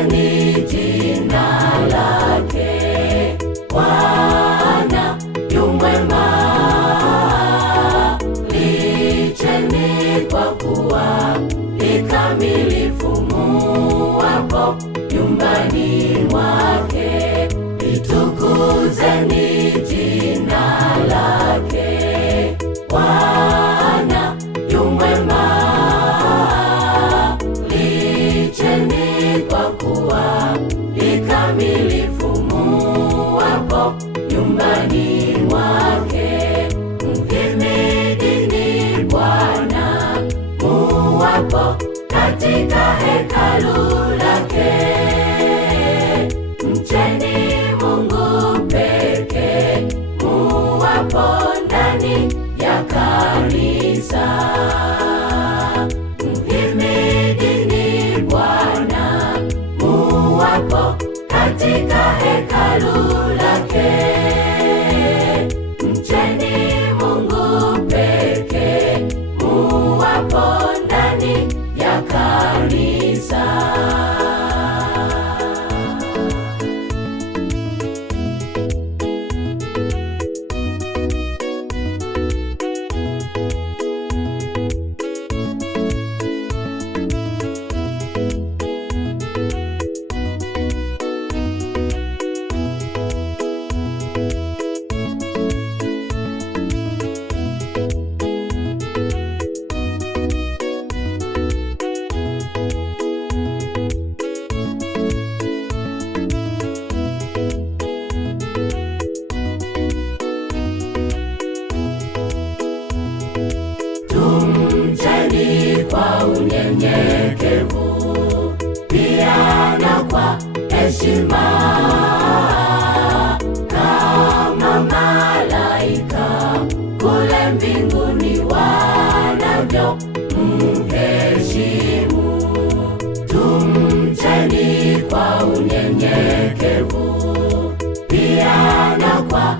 Litukuzeni jina lake, Bwana yu mwema. Licheni kwa kuwa ni kamilifu muwapo nyumbani mwake. Litukuzeni jina lake, Bwana yu mwema. Licheni kwa kuwa ni kamilifu muwapo nyumbani mwake. Mhimidini Bwana muwapo katika hekalu lake. Mcheni Mungu pekee muwapo ndani ya kanisa. Mhimidini Bwana muwapo katika hekalu lake. Mcheni Mungu pekee muwapo ndani ya kanisa. Tumcheni kwa unyenyekevu, pia na kwa heshima, kama malaika kule mbinguni wanavyo mheshimu. Tumcheni kwa unyenyekevu, pia na kwa